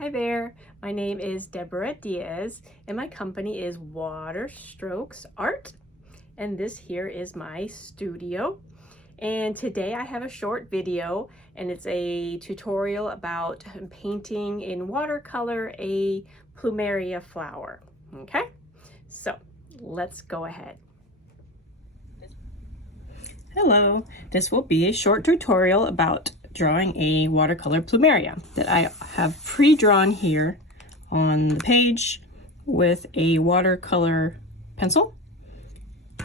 Hi there, my name is Deborah Diaz and my company is Waterstrokes Art, and this here is my studio. And today I have a short video and it's a tutorial about painting in watercolor a plumeria flower. Okay, so let's go ahead. Hello, this will be a short tutorial about drawing a watercolor plumeria that I have pre-drawn here on the page with a watercolor pencil.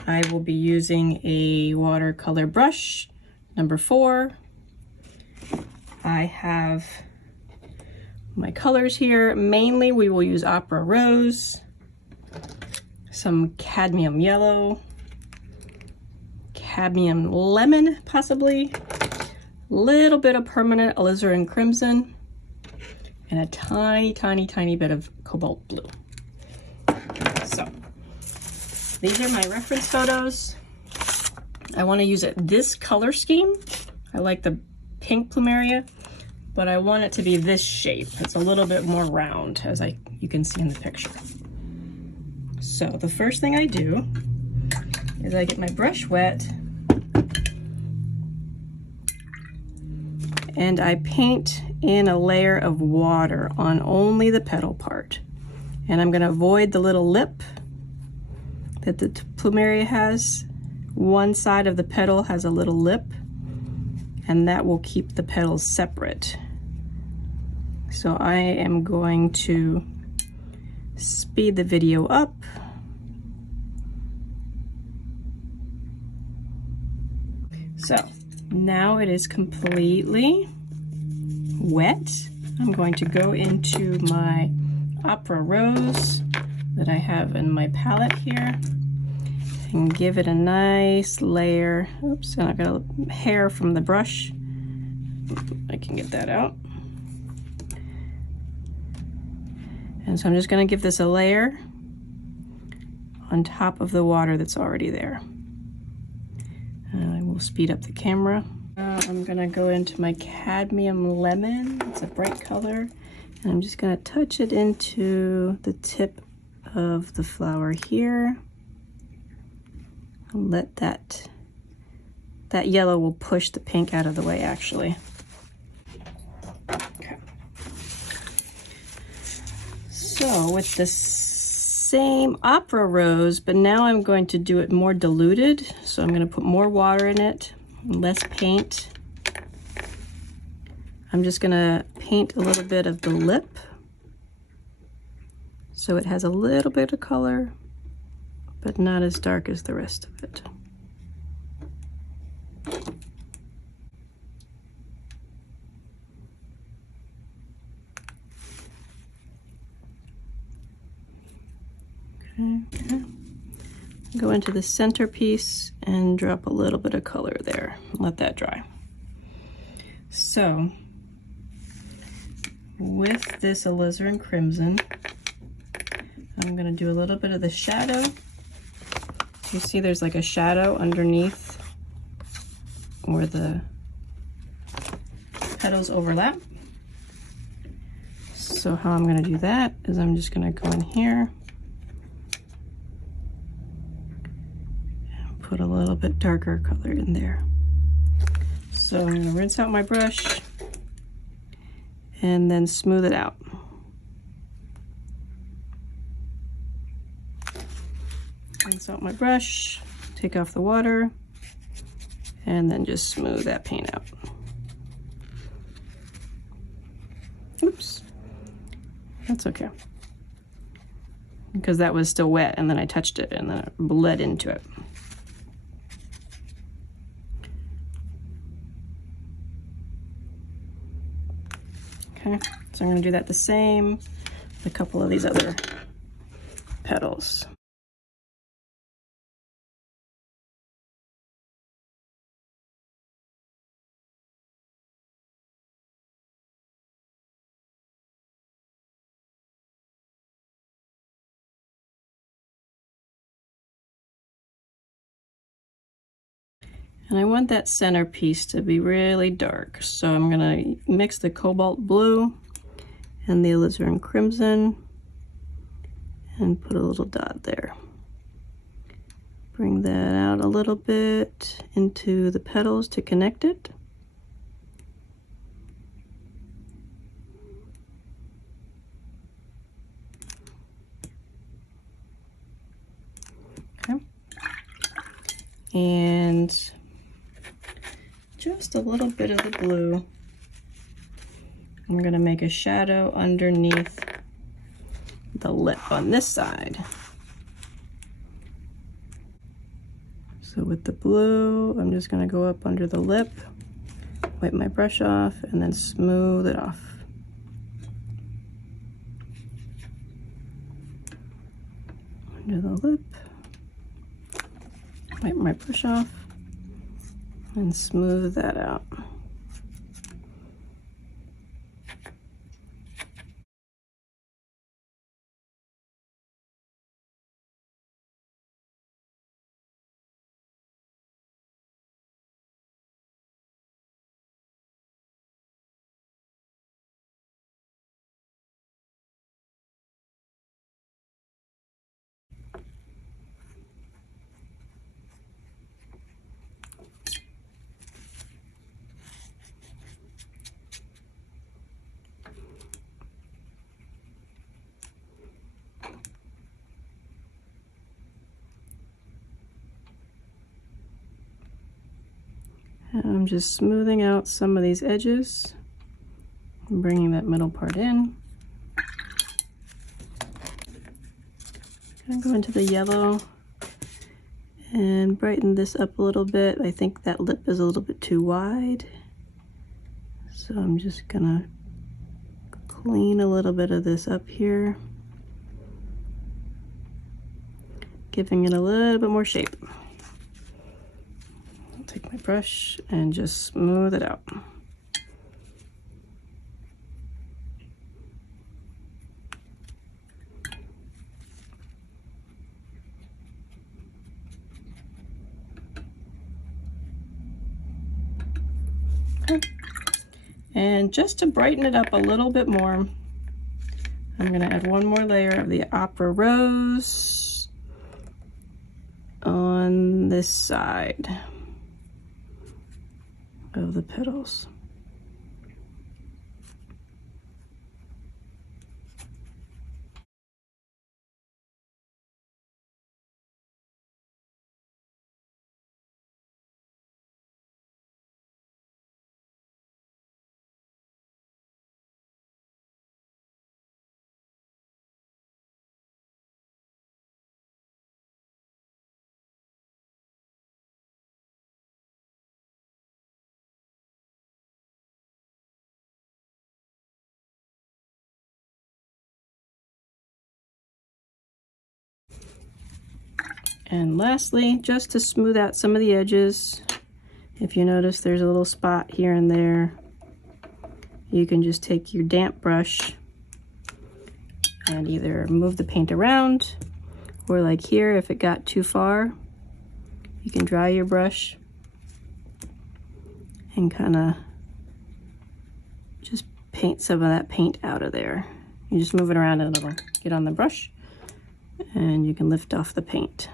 I will be using a watercolor brush, number 4. I have my colors here. Mainly we will use Opera Rose, some cadmium yellow, cadmium lemon possibly, little bit of permanent alizarin crimson, and a tiny bit of cobalt blue. So these are my reference photos. I want to use this color scheme. I like the pink plumeria, but I want it to be this shape. It's a little bit more round, as you can see in the picture. So the first thing I do is I get my brush wet and I paint in a layer of water on only the petal part. And I'm gonna avoid the little lip that the plumeria has. One side of the petal has a little lip, and that will keep the petals separate. So I am going to speed the video up. So now it is completely wet. I'm going to go into my Opera Rose that I have in my palette here and give it a nice layer. Oops, and I got a hair from the brush. I can get that out. And so I'm just going to give this a layer on top of the water that's already there. I will speed up the camera. I'm gonna go into my cadmium lemon. It's a bright color. And I'm just gonna touch it into the tip of the flower here. And let that yellow will push the pink out of the way actually. Okay. So with the same Opera Rose, but now I'm going to do it more diluted. So I'm going to put more water in it, less paint. I'm just going to paint a little bit of the lip so it has a little bit of color, but not as dark as the rest of it. Okay. Go into the centerpiece and drop a little bit of color there. Let that dry. So with this alizarin crimson, I'm going to do a little bit of the shadow. You see there's like a shadow underneath where the petals overlap. So how I'm going to do that is I'm just going to go in here, put a little bit darker color in there. So I'm going to rinse out my brush and then smooth it out. Rinse out my brush, take off the water, and then just smooth that paint out. Oops, that's okay. Because that was still wet and then I touched it and then it bled into it. Okay, so I'm going to do that the same with a couple of these other petals. And I want that centerpiece to be really dark. So I'm gonna mix the cobalt blue and the alizarin crimson and put a little dot there. Bring that out a little bit into the petals to connect it. Okay. And just a little bit of the blue. I'm going to make a shadow underneath the lip on this side. So with the blue, I'm just going to go up under the lip, wipe my brush off, and then smooth it off. Under the lip, wipe my brush off, and smooth that out. I'm just smoothing out some of these edges and bringing that middle part in. I'm going to go into the yellow and brighten this up a little bit. I think that lip is a little bit too wide. So I'm just gonna clean a little bit of this up here, giving it a little bit more shape. Take my brush and just smooth it out. Okay. And just to brighten it up a little bit more, I'm going to add one more layer of the Opera Rose on this side of the petals. And lastly, just to smooth out some of the edges, if you notice there's a little spot here and there, you can just take your damp brush and either move the paint around, or like here, if it got too far, you can dry your brush and kind of just paint some of that paint out of there. You just move it around a little, get on the brush, and you can lift off the paint.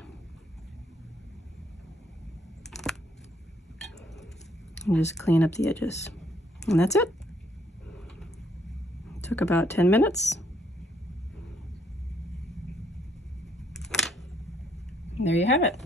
And just clean up the edges. And that's it. Took about 10 minutes. There you have it.